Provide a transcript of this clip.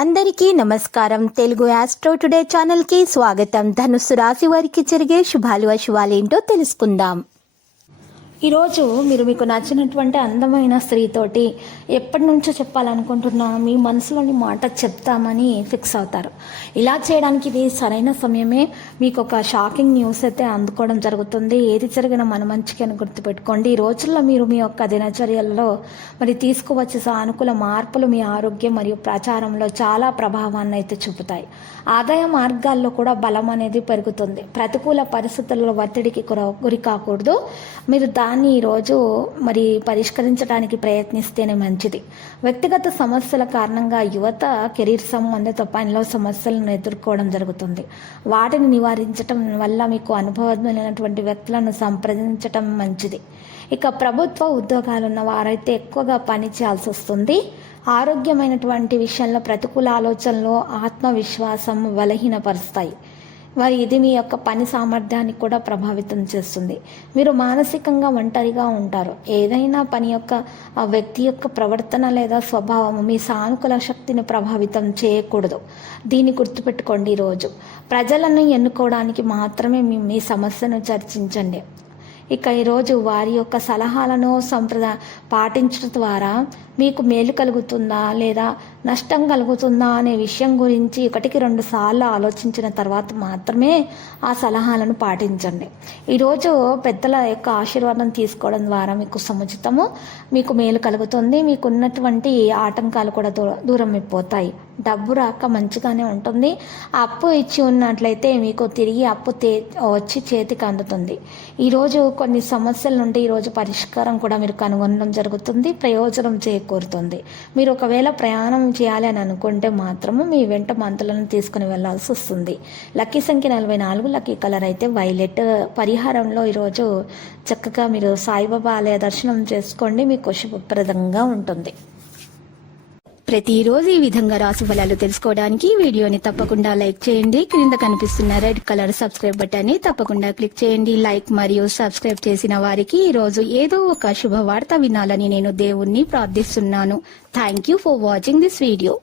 అందరికీ నమస్కారం. Telugu astro today ఛానల్కి స్వాగతం. ధనుస్సు రాశి వారికి జరిగే శుభాలు అశుభాలేంటో తెలుసుకుందాం. ఈరోజు మీరు మీకు నచ్చినటువంటి అందమైన స్త్రీతోటి ఎప్పటి నుంచో చెప్పాలనుకుంటున్నా మీ మనసులోని మాట చెప్తామని ఫిక్స్ అవుతారు. ఇలా చేయడానికి ఇది సరైన సమయమే. మీకు ఒక షాకింగ్ న్యూస్ అయితే అందుకోవడం జరుగుతుంది. ఏది జరిగినా మన మంచికి అని గుర్తుపెట్టుకోండి. ఈ రోజుల్లో మీరు మీ యొక్క దినచర్యల్లో మరి తీసుకువచ్చే సానుకూల మార్పులు మీ ఆరోగ్యం మరియు ప్రచారంలో చాలా ప్రభావాన్ని అయితే చూపుతాయి. ఆదాయ మార్గాల్లో కూడా బలం అనేది పెరుగుతుంది. ప్రతికూల పరిస్థితుల్లో ఒత్తిడికి గురి కాకూడదు. మీరు దాన్ని ఈరోజు మరి పరిష్కరించడానికి ప్రయత్నిస్తేనే మంచిది. వ్యక్తిగత సమస్యల కారణంగా యువత కెరీర్ సంబంధిత పనిలో సమస్యలను ఎదుర్కోవడం జరుగుతుంది. వాటిని నివారించడం వల్ల మీకు అనుభవమైనటువంటి వ్యక్తులను సంప్రదించడం మంచిది. ఇక ప్రభుత్వ ఉద్యోగాలు ఉన్న వారైతే ఎక్కువగా పని చేయాల్సి వస్తుంది. ఆరోగ్యమైనటువంటి విషయంలో ప్రతికూల ఆలోచనలు ఆత్మవిశ్వాసం బలహీనపరుస్తాయి. మరి ఇది మీ యొక్క పని సామర్థ్యాన్ని కూడా ప్రభావితం చేస్తుంది. మీరు మానసికంగా ఒంటరిగా ఉంటారు. ఏదైనా పని యొక్క వ్యక్తి యొక్క ప్రవర్తన లేదా స్వభావం మీ సానుకూల శక్తిని ప్రభావితం చేయకూడదు. దీన్ని గుర్తుపెట్టుకోండి. ఈరోజు ప్రజలను ఎన్నుకోవడానికి మాత్రమే మీ సమస్యను చర్చించండి. ఇక ఈరోజు వారి యొక్క సలహాలను పాటించడం ద్వారా మీకు మేలు కలుగుతుందా లేదా నష్టం కలుగుతుందా అనే విషయం గురించి 1-2 సార్లు ఆలోచించిన తర్వాత మాత్రమే ఆ సలహాలను పాటించండి. ఈరోజు పెద్దల యొక్క ఆశీర్వాదం తీసుకోవడం ద్వారా మీకు సముచితము, మీకు మేలు కలుగుతుంది. మీకు ఉన్నటువంటి ఆటంకాలు కూడా దూరం అయిపోతాయి. డబ్బు రాక మంచిగానే ఉంటుంది. అప్పు ఇచ్చి ఉన్నట్లయితే మీకు తిరిగి అప్పు వచ్చి చేతికి అందుతుంది. ఈరోజు కొన్ని సమస్యల నుండి ఈరోజు పరిష్కారం కూడా మీరు కనుగొనడం జరుగుతుంది. ప్రయోజనం చేకూరుతుంది. మీరు ఒకవేళ ప్రయాణం చేయాలి అని అనుకుంటే మాత్రము మీ వెంట మంతులను తీసుకుని వెళ్లాల్సి వస్తుంది. లక్కీ సంఖ్య 44, లక్కీ కలర్ అయితే వైలెట్. పరిహారంలో ఈరోజు చక్కగా మీరు సాయిబాబా ఆలయ దర్శనం చేసుకోండి. మీకు శుభప్రదంగా ఉంటుంది. ప్రతిరోజు ఈ విధంగా రాశి ఫలాలు తెలుసుకోవడానికి వీడియోని తప్పకుండా లైక్ చేయండి. క్రింద కనిపిస్తున్న రెడ్ కలర్ సబ్స్క్రైబ్ బటన్ ని తప్పకుండా క్లిక్ చేయండి. లైక్ మరియు సబ్స్క్రైబ్ చేసిన వారికి ఈ రోజు ఏదో ఒక శుభవార్త వినాలని నేను దేవుణ్ణి ప్రార్థిస్తున్నాను. Thank you for watching this video.